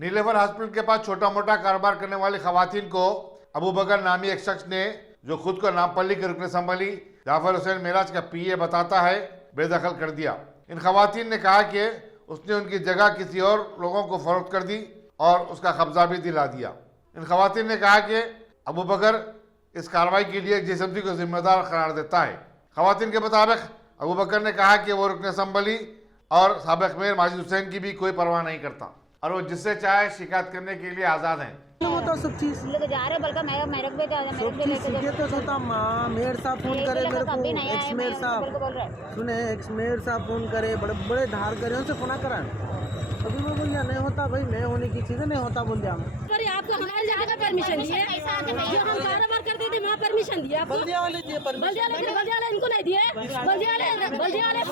नीलेफर hospital के पास छोटा मोटा कारोबार करने वाली खवातीन को अबू बकर नामी एक शख्स ने, जो खुद को नामपल्ली के रुकन असम्बली जाफर हुसैन मेराज का पीए बताता है, बेदखल कर दिया। इन खवातीन ने कहा कि उसने उनकी जगह किसी और लोगों को फरोख्त कर दी और उसका कब्जा भी दिला दिया। इन खवातीन ने कहा कि अबू बकर इस कार्रवाई के लिए जेएसएमसी को जिम्मेदार करार देता है। खवातीन के मुताबिक अबू बकर ने कहा कि वो रुकन असम्बली और साबिक मेयर माजिद हुसैन की भी कोई परवाह नहीं करता और वो जिससे चाहे शिकायत करने के लिए आज़ाद हैं। होता सब चीज जा रहे बल्कि मेरे को क्या सब चीज सीखे तो होता। माँ मेयर साहब फोन करे मेरे को, एक्स मेयर साहब सुने, एक्स मेयर साहब फोन करे, बड़े बड़े धार करे, उनसे फोन करा। अभी वो बोलिया नहीं होता भाई, नहीं होने की चीजें नहीं होता बोल दिया। आपको हमारी जगह पे परमिशन दिए, जो हम कारोबार करते थे वहाँ परमिशन दिया। बल्दिया वाले दिए बल्दिया वाले इनको नहीं दिए। बल्दिया वाले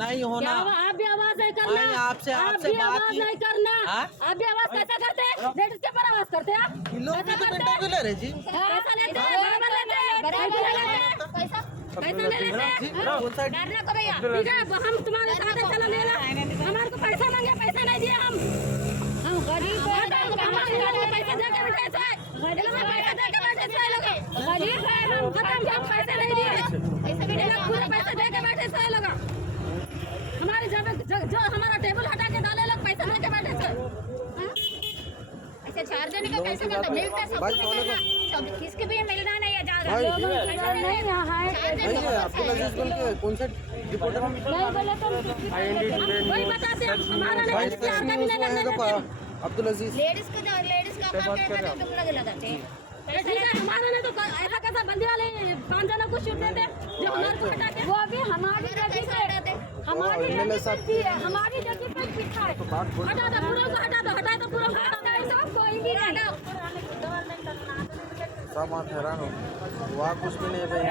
नहीं होना। आप भी आवाज नहीं करना, आपसे आवाज नहीं करना। आप भी आवाज कैसा करते हैं? लेडीज के ऊपर आवाज करते हैं आप? ले रहे जी, पैसा लेते हैं, बराबर लेते हैं, पैसा नहीं लेते। डरना को भैया, ठीक है, हम तुम्हारे साथ चला लेना। हमारे को पैसा मांगे, पैसा नहीं दिए हम गरीब है। पैसा देके बैठे थे, पैसा देके बैठे थे लोग, गरीब है हम, खत्म, हम पैसे नहीं दिए, पूरे पैसे देके बैठे थे लोग। हमारी जगह जो हमारा टेबल हटा के डाले लोग, पैसा लेके बैठे थे। ऐसे 4 जने का कैसे मिलता है? सब किसके भी मिलना नहीं है, ज्यादा भाई नहीं यहाँ है। अब्दुल अजीज बोल के कौन से रिपोर्टर नहीं बोले तो वही बताते हैं, हमारा नहीं। अब्दुल अजीज लेडीज का काम करते हैं, तुम लोग लगाते हैं। हमारा ने तो ऐसा कैसा बंदी वाले 5 जनों को छूट देते, जो हमारे को हटा के, वो भी हमारी जगह पे, हमारी जगह पे है, हमारी जगह पे बिठा है। हटा दो पूरा को, हटा दो पूरा को, हटा दो, सब कोई भी नहीं। सब आप हैरान हो, वहाँ कुछ भी नहीं भाई।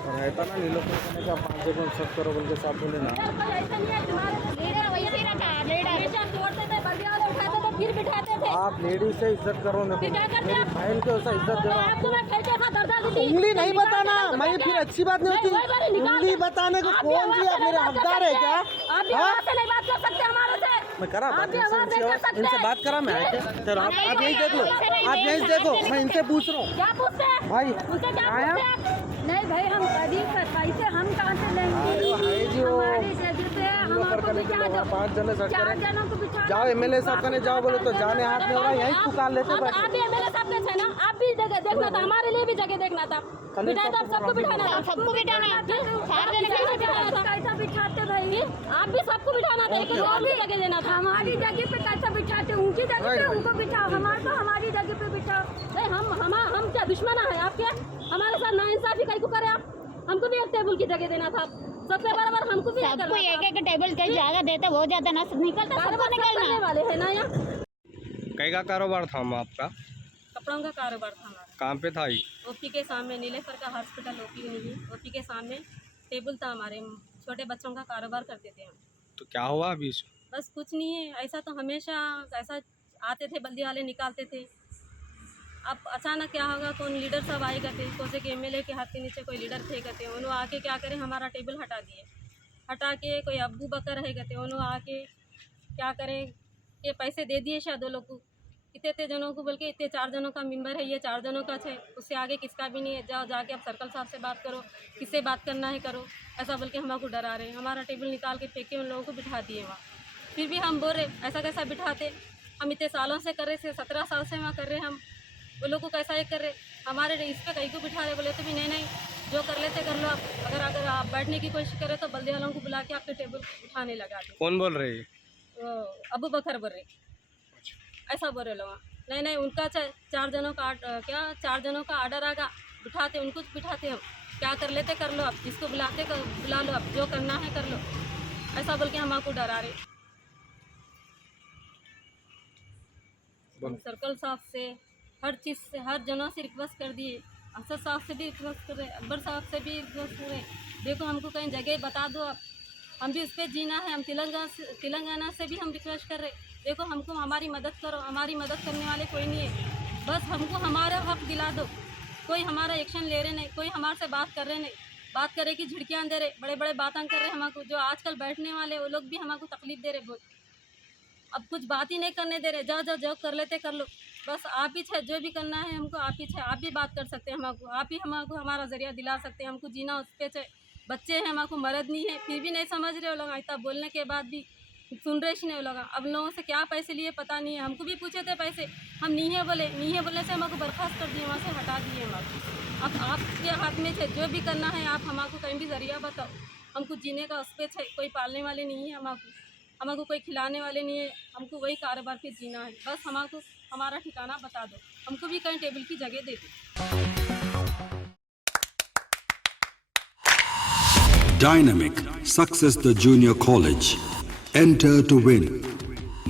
और रहता ना नीलो करने का 5 जगह सब करो बोल के साथ बोले ना। ऐसा नहीं है, तुम्हारे लीडर वैसे ही रहता है, लीडर तोड़ते थे, बंदी वाले उठाते थे, फिर बिठाते थे। आप लेडीज से इज्जत करो ना, बहन को ऐसा इज्जत दो। आपको मैं कैसे था दर्दा दी, उंगली नहीं बताना, मैं फिर अच्छी बात नहीं होती। उंगली बताने को कौन जी आप मेरे हकदार है क्या? आप भी आवाज से नहीं बात कर सकते हमारे से। मैं करा आप बात भी आवाज नहीं कर सकते। इनसे बात करा मैं चलो आप यही देख लो, आप यही देखो, मैं इनसे पूछ रहा हूँ। क्या पूछते हैं भाई उनसे, क्या आया? पूछते हैं? नहीं भाई, हम गरीब का पैसे हम कहाँ से लेंगे? हमारी जगह पे हमको बिठा दो, 5 जने सट 4 करें। जनों को बिठा जाओ एमएलए साहब कने जाओ बोले तो जाने हाथ में हो रहा है, यहीं पुकार लेते आप भी एमएलए साहब के थे ना, आप भी जगह देखना था, हमारे लिए भी जगह देखना था। बिठा तो सबको बिठाना था, सबको बिठाना है। 4 जने कैसा बिठाते भाई? आप भी सबको बिठाना था, एक और भी जगह देना था। हमारी जगह पे कैसा बिठाते? उनकी जगह पे उनको बिठाओ, हमारे को हमारी जगह पे बिठाओ। नहीं, हम क्या दुश्मन है आपके? हमारे साथ नाइंसाफी कहीं को करे आप? हमको भी एक टेबल की जगह देना था, सबसे बराबर हमको भी सबको एक टेबल कहीं जगह देते हो जाता ना, निकलता सबको निकलना वाले है ना। यहाँ कई का कारोबार था हम आपका? कपड़ों का कारोबार था हमारा। कहाँ पे था ये? ओपी के सामने, नीलेफर का हॉस्पिटल ओपी नहीं, ओपी के सामने टेबल था हमारे, छोटे बच्चों का कारोबार करते थे हम। तो क्या हुआ अभी इसमें? बस कुछ नहीं है, ऐसा तो हमेशा ऐसा आते थे, बल्दी वाले निकालते थे। अब अचानक क्या होगा, कौन लीडर सब आए करते, सोचे कि एमएलए के हाथ के नीचे कोई लीडर थे करते, उन्होंने आके क्या करें, हमारा टेबल हटा दिए। हटा के कोई अब्बू बकर है कहते, उन्होंने आके क्या करें, ये पैसे दे दिए शायद वो लोग को, इतने जनों को, बल्कि इतने 4 जनों का मेंबर है, ये 4 जनों का है, उससे आगे किसका भी नहीं है। जाओ जाके आप सर्कल साहब से बात करो, किससे बात करना है करो, ऐसा बोल के हमको डरा रहे हैं। हमारा टेबल निकाल के फेंके, उन लोगों को बिठा दिए वहाँ। फिर भी हम बोल रहे ऐसा कैसा बिठाते, हम इतने सालों से कर रहे थे, 17 साल से वहाँ कर रहे हम, वो लोग को कैसा ये कर रहे, हमारे इस पर कहीं को बिठा रहे। बोले तो भी नहीं, जो कर लेते कर लो आप, अगर आप बैठने की कोशिश करें तो बल्दी वालों को बुला के आपके टेबल उठाने लगा दे। कौन बोल रहे हैं? अबू बकर बोल रहे, ऐसा बोल रहे लोग। नहीं, उनका 4 जनों का 4 जनों का आर्डर आगा, बिठाते उनको बिठाते हम, क्या कर लेते कर लो आप, जिसको बुलाते बुला लो आप, जो करना है कर लो, ऐसा बोल के हम आपको डरा रहे। सर्कल साहब से, हर चीज़ से, हर जनों से रिक्वेस्ट कर दिए, अफसर साहब से भी रिक्वेस्ट कर रहे, अकबर साहब से भी रिक्वेस्ट कर रहे, देखो हमको कहीं जगह बता दो आप, हम भी उस पर जीना है। हम तेलंगाना से भी हम रिक्वेस्ट कर रहे, देखो हमको हमारी मदद करो, हमारी मदद करने वाले कोई नहीं है, बस हमको हमारा हक दिला दो। कोई हमारा एक्शन ले रहे नहीं, कोई हमारे से बात कर रहे नहीं, बात करे कि झिड़कियाँ दे रहे, बड़े बड़े बातें कर रहे हमको। जो आजकल बैठने वाले वो लोग भी हमको तकलीफ दे रहे बहुत, अब कुछ बात ही नहीं करने दे रहे। जाओ जाओ जो कर लेते कर लो, बस आप ही छे, जो भी करना है हमको आप ही छे, आप भी बात कर सकते हैं हमको, आप ही हमको हमारा जरिया दिला सकते हैं, हमको जीना उस पे छे। बच्चे हैं, हमको मर्द नहीं है, फिर भी नहीं समझ रहे वो लोग। इतना बोलने के बाद भी सुन रहे ही नहीं वो लोग। अब लोगों से क्या पैसे लिए पता नहीं है, हमको भी पूछे थे पैसे, हम नहीं है बोले, नहीं है बोलने से हमको बर्खास्त कर दिए, वहाँ से हटा दिए हमको। अब आपके हाथ में है, जो भी करना है आप हमको कहीं भी जरिया बताओ, हमको जीने का उस पे है। कोई पालने वाले नहीं है हमको कोई खिलाने वाले नहीं है, हमको वही कारोबार पे जीना है। बस हमको हमारा ठिकाना बता दो, हमको भी कहीं टेबल की जगह दे दो। Dynamic Success the Junior College. Enter to win.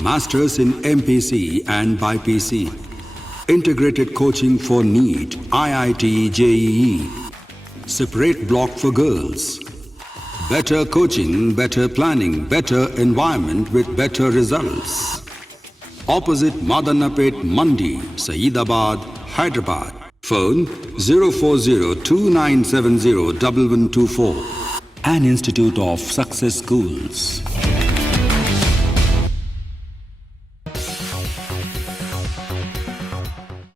Masters in MPC and BPC. Integrated coaching for NEET, IIT, JEE. Separate block for girls. Better coaching, better planning, better environment with better results. Opposite Madanapet Mandi, Saeedabad, Hyderabad. Phone 04029701124. An institute of success schools.